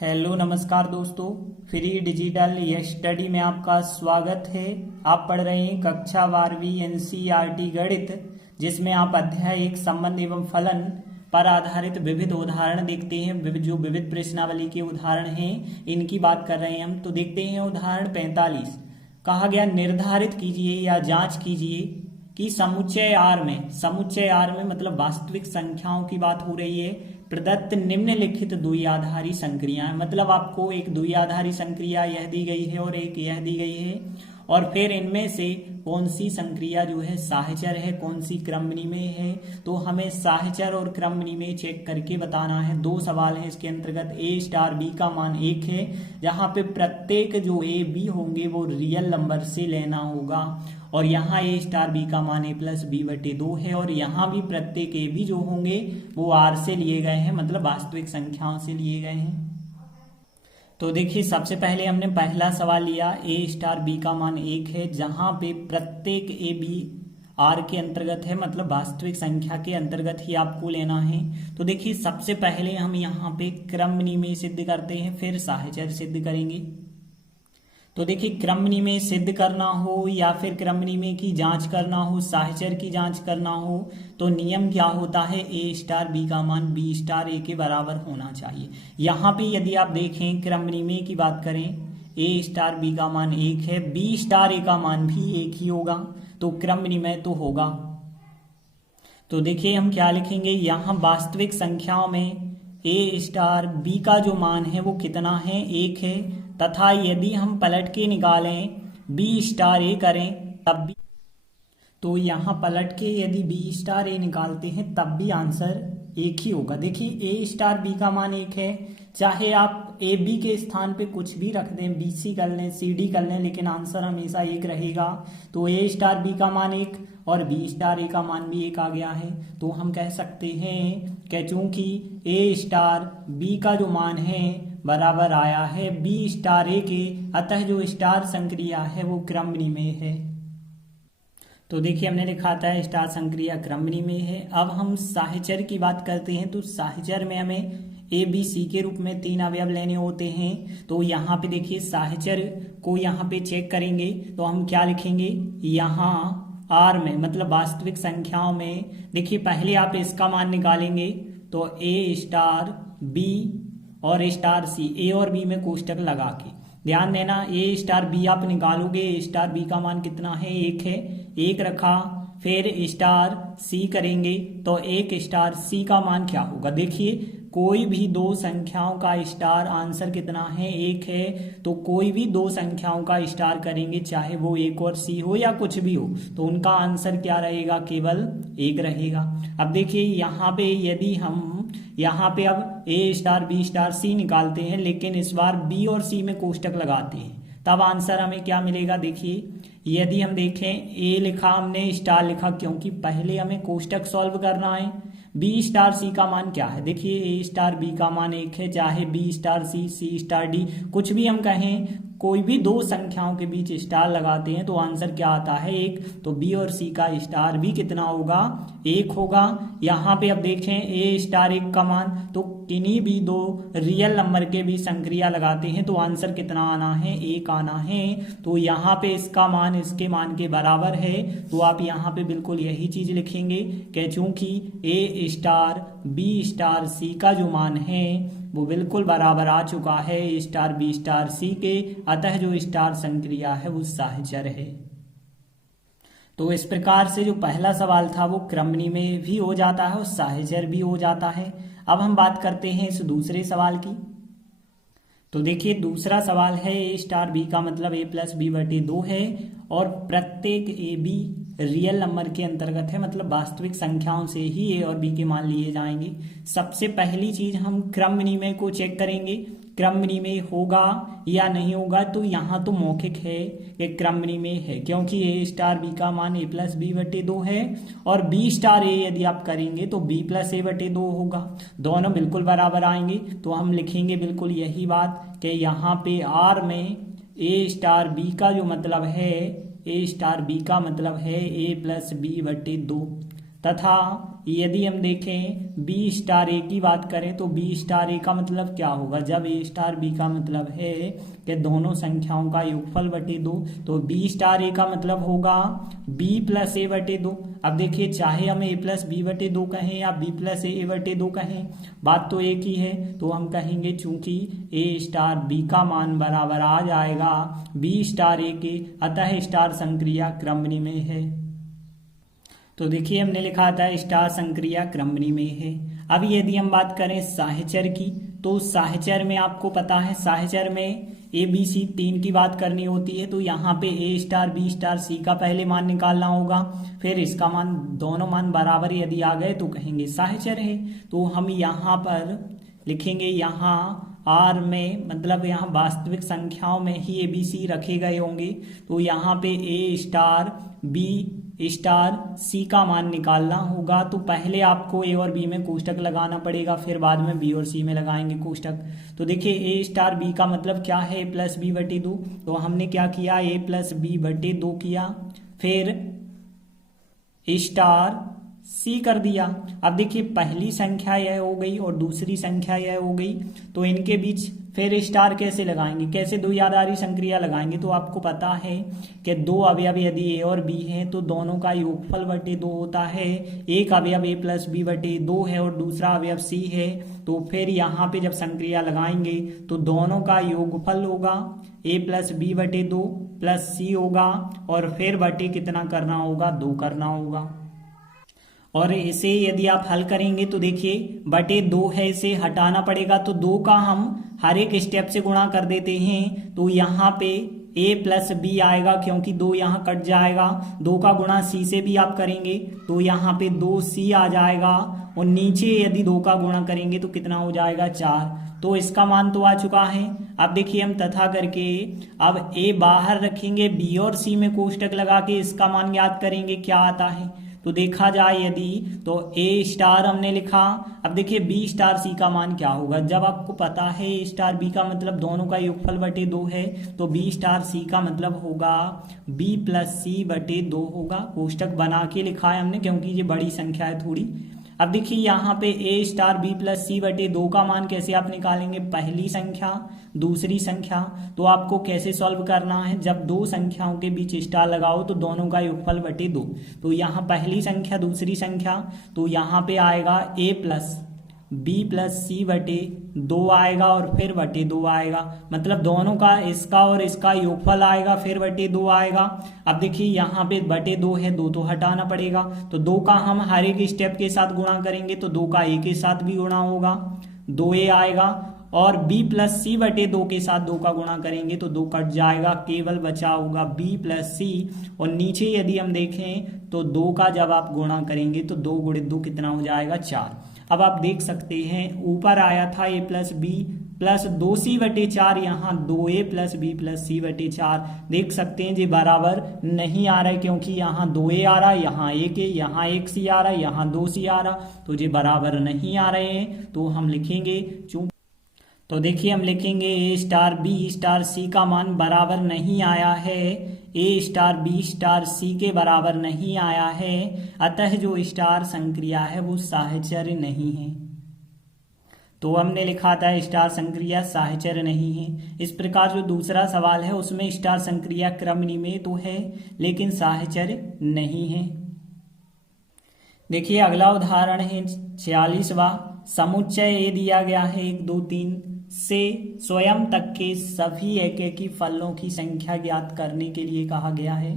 Hello नमस्कार दोस्तों। Free digital study में आपका स्वागत है। आप पढ़ रहे हैं कक्षा 12वीं एनसीईआरटी गणित, जिसमें आप अध्याय 1 संबंध एवं फलन पर आधारित विविध उदाहरण देखते हैं। जो विविध प्रश्नावली के उदाहरण हैं इनकी बात कर रहे हैं हम। तो देखते हैं उदाहरण 45। कहा गया निर्धारित कीजिए या जांच कीजिए कि समुच्चय आर में मतलब वास्तविक संख्याओं की बात हो रही है। प्रदत्त निम्नलिखित द्विआधारी संक्रियाएं, मतलब आपको एक द्विआधारी संक्रिया यह दी गई है और एक यह दी गई है, और फिर इनमें से कौन सी संक्रिया जो है साहचर है, कौन सी क्रमनिमेय है। तो हमें साहचर और क्रमनिमेय चेक करके बताना है। दो सवाल हैं इसके अंतर्गत। ए स्टार बी का मान 1 है, जहां पे प्रत्येक जो ए बी होंगे वो रियल नंबर से लेना होगा, और यहाँ ए स्टार बी का मान a प्लस बी बटे 2 है, और यहाँ भी प्रत्येक ए बी जो होंगे वो आर से लिए गए हैं, मतलब वास्तविक संख्याओं से लिए गए हैं। तो देखिए सबसे पहले हमने पहला सवाल लिया, ए स्टार बी का मान 1 है, जहां पे प्रत्येक ए बी आर के अंतर्गत है, मतलब वास्तविक संख्या के अंतर्गत ही आपको लेना है। तो देखिए सबसे पहले हम यहाँ पे क्रमनिमेय सिद्ध करते हैं, फिर साहचर्य सिद्ध करेंगे। तो देखिए क्रमनिमेय सिद्ध करना हो या फिर क्रमनिमेय की जांच करना हो, साहचर्य की जांच करना हो, तो नियम क्या होता है, ए स्टार बी का मान बी स्टार ए के बराबर होना चाहिए। यहाँ पे यदि आप देखें क्रमनिमेय की बात करें, ए स्टार बी का मान 1 है, बी स्टार ए का मान भी 1 ही होगा, तो क्रमनिमेय तो होगा। तो देखिए हम क्या लिखेंगे, यहाँ वास्तविक संख्याओं में ए स्टार बी का जो मान है वो कितना है, 1 है, तथा यदि हम पलट के निकालें बी स्टार ए करें तब भी, तो यहाँ पलट के यदि बी स्टार ए निकालते हैं तब भी आंसर 1 ही होगा। देखिए ए स्टार बी का मान 1 है, चाहे आप ए बी के स्थान पे कुछ भी रख दें, बी सी कर लें, सी डी कर लें, लेकिन आंसर हमेशा 1 रहेगा। तो ए स्टार बी का मान 1 और बी स्टार ए का मान भी 1 आ गया है। तो हम कह सकते हैं कि चूंकि ए स्टार बी का जो मान है बराबर आया है बी स्टार ए के, अतः जो स्टार संक्रिया है वो क्रमनिमेय है। तो देखिए हमने लिखा था स्टार संक्रिया क्रमनिमेय है। अब हम साहचर्य की बात करते हैं। तो साहचर्य में हमें ए बी सी के रूप में 3 अवयव लेने होते हैं। तो यहाँ पे देखिए साहचर्य को यहाँ पे चेक करेंगे तो हम क्या लिखेंगे, यहाँ आर में मतलब वास्तविक संख्याओं में देखिए पहले आप इसका मान निकालेंगे, तो ए स्टार बी और स्टार सी, ए और बी में कोष्टक लगा के ध्यान देना, ए स्टार बी आप निकालोगे, ए स्टार बी का मान कितना है, 1 है, 1 रखा, फिर स्टार सी करेंगे तो 1 स्टार सी का मान क्या होगा। देखिए कोई भी दो संख्याओं का स्टार आंसर कितना है, 1 है, तो कोई भी दो संख्याओं का स्टार करेंगे चाहे वो 1 और सी हो या कुछ भी हो, तो उनका आंसर क्या रहेगा, केवल 1 रहेगा। अब देखिए यहाँ पे यदि हम यहाँ पे अब ए स्टार बी स्टार सी निकालते हैं, लेकिन इस बार बी और सी में कोष्टक लगाते हैं, तब आंसर हमें क्या मिलेगा। देखिए यदि हम देखें ए लिखा हमने, स्टार लिखा, क्योंकि पहले हमें कोष्टक सॉल्व करना है। बी स्टार सी का मान क्या है, देखिए ए स्टार बी का मान 1 है, चाहे बी स्टार सी, सी स्टार डी कुछ भी हम कहें, कोई भी दो संख्याओं के बीच स्टार लगाते हैं तो आंसर क्या आता है, 1। तो बी और सी का स्टार भी कितना होगा, 1 होगा। यहाँ पे अब देखें ए स्टार 1 का मान, तो किन्हीं भी दो रियल नंबर के भी संक्रिया लगाते हैं तो आंसर कितना आना है, 1 आना है। तो यहाँ पे इसका मान इसके मान के बराबर है, तो आप यहाँ पे बिल्कुल यही चीज लिखेंगे कि चूंकि ए स्टार बी स्टार सी का जो मान है वो बिल्कुल बराबर आ चुका है ए स्टार बी स्टार सी के, अतः जो स्टार संक्रिया है वो साहचर्य है। तो इस प्रकार से जो पहला सवाल था वो क्रमनिमेय भी हो जाता है और साहचर्य भी हो जाता है। अब हम बात करते हैं इस दूसरे सवाल की। तो देखिए दूसरा सवाल है, ए स्टार बी का मतलब ए प्लस बी बटे 2 है, और प्रत्येक ए बी रियल नंबर के अंतर्गत है, मतलब वास्तविक संख्याओं से ही ए और बी के मान लिए जाएंगे। सबसे पहली चीज हम क्रमनिमेय को चेक करेंगे, क्रमनिमेय होगा या नहीं होगा। तो यहाँ तो मौखिक है कि क्रमनिमेय है, क्योंकि ए स्टार बी का मान ए प्लस बी बटे 2 है, और बी स्टार ए यदि आप करेंगे तो बी प्लस ए बटे 2 होगा, दोनों बिल्कुल बराबर आएंगे। तो हम लिखेंगे बिल्कुल यही बात कि यहाँ पे आर में ए स्टार बी का जो मतलब है, ए स्टार बी का मतलब है ए प्लस बी बटे 2, तथा यदि हम देखें बी स्टार ए की बात करें तो बी स्टार ए का मतलब क्या होगा, जब ए स्टार बी का मतलब है कि दोनों संख्याओं का योगफल बटे 2, तो बी स्टार ए का मतलब होगा बी प्लस ए बटे 2। अब देखिए चाहे हम ए प्लस बी बटे 2 कहें या बी प्लस ए बटे 2 कहें, बात तो एक ही है। तो हम कहेंगे चूंकि ए स्टार बी का मान बराबर आ जाएगा बी स्टार ए के, अतः स्टार संक्रिया क्रमणी में है। तो देखिए हमने लिखा था स्टार संक्रिया क्रमणी में है। अब यदि हम बात करें साहचर की, तो साहचर में आपको पता है साहचर में ए बी सी 3 की बात करनी होती है। तो यहाँ पे ए स्टार बी स्टार सी का पहले मान निकालना होगा, फिर इसका मान, दोनों मान बराबर यदि आ गए तो कहेंगे साहचर है। तो हम यहाँ पर लिखेंगे, यहाँ आर में मतलब यहाँ वास्तविक संख्याओं में ही ए बी सी रखे गए होंगे। तो यहाँ पे ए स्टार बी स्टार सी का मान निकालना होगा। तो पहले आपको ए और बी में कोष्टक लगाना पड़ेगा, फिर बाद में बी और सी में लगाएंगे कोष्टक। तो देखिए ए स्टार बी का मतलब क्या है, ए प्लस बी बटे 2। तो हमने क्या किया, ए प्लस बी बटे 2 किया, फिर स्टार सी कर दिया। अब देखिए पहली संख्या यह हो गई और दूसरी संख्या यह हो गई, तो इनके बीच फिर स्टार कैसे लगाएंगे, कैसे द्विआधारी संक्रिया लगाएंगे। तो आपको पता है कि दो अवयव यदि ए और बी हैं तो दोनों का योगफल बटे 2 होता है। एक अवयव ए प्लस बी बटे 2 है और दूसरा अवयव सी है, तो फिर यहाँ पे जब संक्रिया लगाएंगे तो दोनों का योगफल होगा ए प्लस बी बटे 2 प्लस सी होगा, और फिर बटे कितना करना होगा, 2 करना होगा। और इसे यदि आप हल करेंगे तो देखिए बटे 2 है, इसे हटाना पड़ेगा। तो 2 का हम हर एक स्टेप से गुणा कर देते हैं, तो यहाँ पे a प्लस बी आएगा क्योंकि 2 यहाँ कट जाएगा। 2 का गुणा c से भी आप करेंगे तो यहाँ पे 2c आ जाएगा, और नीचे यदि 2 का गुणा करेंगे तो कितना हो जाएगा, 4। तो इसका मान तो आ चुका है। अब देखिए हम तथा करके अब a बाहर रखेंगे, b और c में कोष्टक लगा के इसका मान ज्ञात करेंगे क्या आता है। तो देखा जाए यदि तो ए स्टार हमने लिखा, अब देखिए बी स्टार सी का मान क्या होगा। जब आपको पता है ए स्टार बी का मतलब दोनों का योगफल बटे 2 है, तो बी स्टार सी का मतलब होगा बी प्लस सी बटे 2 होगा। कोष्टक बना के लिखा है हमने क्योंकि ये बड़ी संख्या है थोड़ी। अब देखिए यहाँ पे ए स्टार बी प्लस सी बटे 2 का मान कैसे आप निकालेंगे, पहली संख्या दूसरी संख्या। तो आपको कैसे सॉल्व करना है, जब दो संख्याओं के बीच स्टार लगाओ तो दोनों का योगफल बटे 2। तो यहाँ पहली संख्या दूसरी संख्या, तो यहाँ पे आएगा ए प्लस बी प्लस सी बटे 2 आएगा और फिर बटे 2 आएगा, मतलब दोनों का इसका और इसका योगफल आएगा फिर बटे 2 आएगा। अब देखिए यहाँ पे बटे 2 है, 2 तो हटाना पड़ेगा। तो 2 का हम हर एक स्टेप के साथ गुणा करेंगे, तो 2 का ए के साथ भी गुणा होगा, 2a आएगा, और b प्लस सी बटे 2 के साथ 2 का गुणा करेंगे तो 2 कट जाएगा, केवल बचा होगा b प्लस सी। और नीचे यदि हम देखें तो 2 का जब आप गुणा करेंगे तो 2 गुणित 2 कितना हो जाएगा, 4। अब आप देख सकते हैं ऊपर आया था a plus B plus 2c बटे 4, यहाँ 2a प्लस बी प्लस सी बटे 4। देख सकते हैं जी बराबर नहीं आ रहा है क्योंकि यहाँ 2a आ रहा है, यहाँ 1a, यहाँ 1c आ रहा है, यहाँ 2c आ रहा, तो जी बराबर नहीं आ रहे हैं। तो हम लिखेंगे तो देखिए हम लिखेंगे ए स्टार बी स्टार सी का मान बराबर नहीं आया है, ए स्टार बी स्टार सी के बराबर नहीं आया है, अतः जो स्टार संक्रिया है वो साहचर्य नहीं है। तो हमने लिखा था स्टार संक्रिया साहचर्य नहीं है। इस प्रकार जो दूसरा सवाल है उसमें स्टार संक्रिया क्रमणी में तो है लेकिन साहचर्य नहीं है। देखिए अगला उदाहरण है 46वां। समुच्चय ए दिया गया है 1 2 3 से स्वयं तक के सभी एकेकी फलों की संख्या ज्ञात करने के लिए कहा गया है।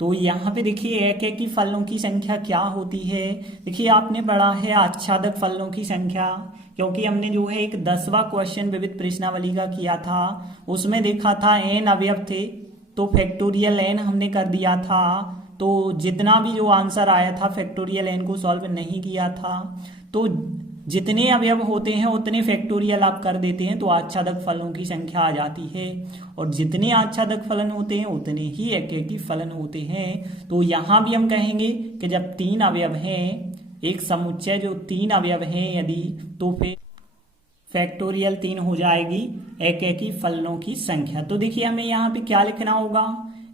तो यहाँ पे देखिए एकेकी फलों की संख्या क्या होती है। देखिए आपने पढ़ा है आच्छादक फलों की संख्या, क्योंकि हमने जो है एक 10वां क्वेश्चन विविध प्रश्नावली का किया था, उसमें देखा था n अवयव थे तो फैक्टोरियल n हमने कर दिया था। तो जितना भी जो आंसर आया था फैक्टोरियल n को सॉल्व नहीं किया था, तो जितने अवयव होते हैं उतने फैक्टोरियल आप कर देते हैं तो आच्छादक फलन की संख्या आ जाती है, और जितने आच्छादक फलन होते हैं उतने ही एकेकी फलन होते हैं। तो यहाँ भी हम कहेंगे कि जब 3 अवयव हैं, एक समुच्चय जो 3 अवयव हैं यदि, तो फिर फैक्टोरियल 3 हो जाएगी एकेकी फलनों की संख्या। तो देखिए हमें यहाँ पे क्या लिखना होगा,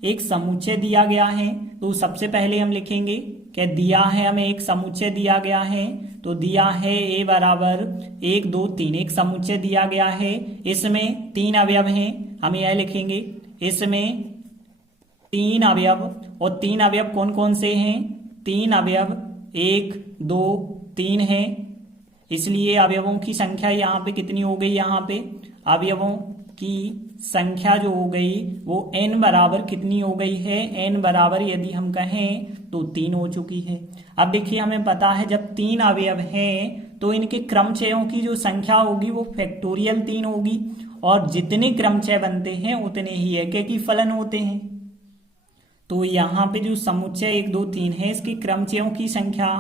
एक समुच्चय दिया गया है तो सबसे पहले हम लिखेंगे कि दिया है हमें एक समुच्चय दिया गया है, तो दिया है ए बराबर 1 2 3, एक समुच्चय दिया गया है, इसमें 3 अवयव हैं, हम यह लिखेंगे इसमें 3 अवयव, और 3 अवयव कौन कौन से हैं, 3 अवयव 1 2 3 हैं, इसलिए अवयवों की संख्या यहाँ पे कितनी हो गई, यहाँ पे अवयवों की संख्या जो हो गई वो n बराबर कितनी हो गई है, n बराबर यदि हम कहें तो 3 हो चुकी है। अब देखिए हमें पता है जब 3 अवयव हैं तो इनके क्रमचयों की जो संख्या होगी वो फैक्टोरियल 3 होगी, और जितने क्रमचय बनते हैं उतने ही एकेकी फलन होते हैं। तो यहाँ पे जो समुच्चय 1 2 3 है इसके क्रमचयों की संख्या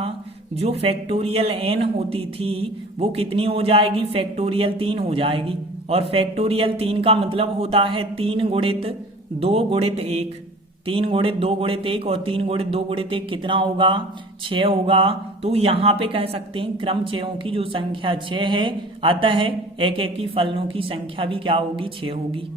जो फैक्टोरियल n होती थी वो कितनी हो जाएगी, फैक्टोरियल 3 हो जाएगी, और फैक्टोरियल 3 का मतलब होता है 3 गुणित 2 गुणित 1, 3 गुणित 2 गुणित 1, और 3 गुणित 2 गुणित 1 कितना होगा, 6 होगा। तो यहाँ पे कह सकते हैं क्रमचयों की जो संख्या 6 है, अतः एकेकी फलनों की संख्या भी क्या होगी, 6 होगी।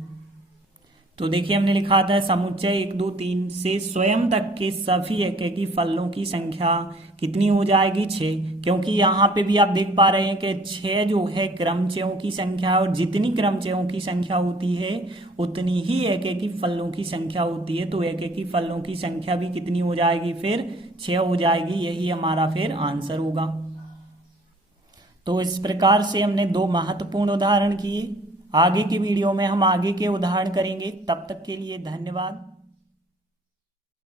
तो देखिए हमने लिखा था समुच्चय 1 2 3 से स्वयं तक के सभी एकेकी फलनों की संख्या कितनी हो जाएगी, 6, क्योंकि यहाँ पे भी आप देख पा रहे हैं कि 6 जो है क्रमचयों की संख्या है, और जितनी क्रमचयों की संख्या होती है उतनी ही एकेकी फलनों की संख्या होती है, तो एकेकी फलनों की संख्या भी कितनी हो जाएगी, फिर 6 हो जाएगी, यही हमारा फिर आंसर होगा। तो इस प्रकार से हमने 2 महत्वपूर्ण उदाहरण किए। आगे की वीडियो में हम आगे के उदाहरण करेंगे, तब तक के लिए धन्यवाद।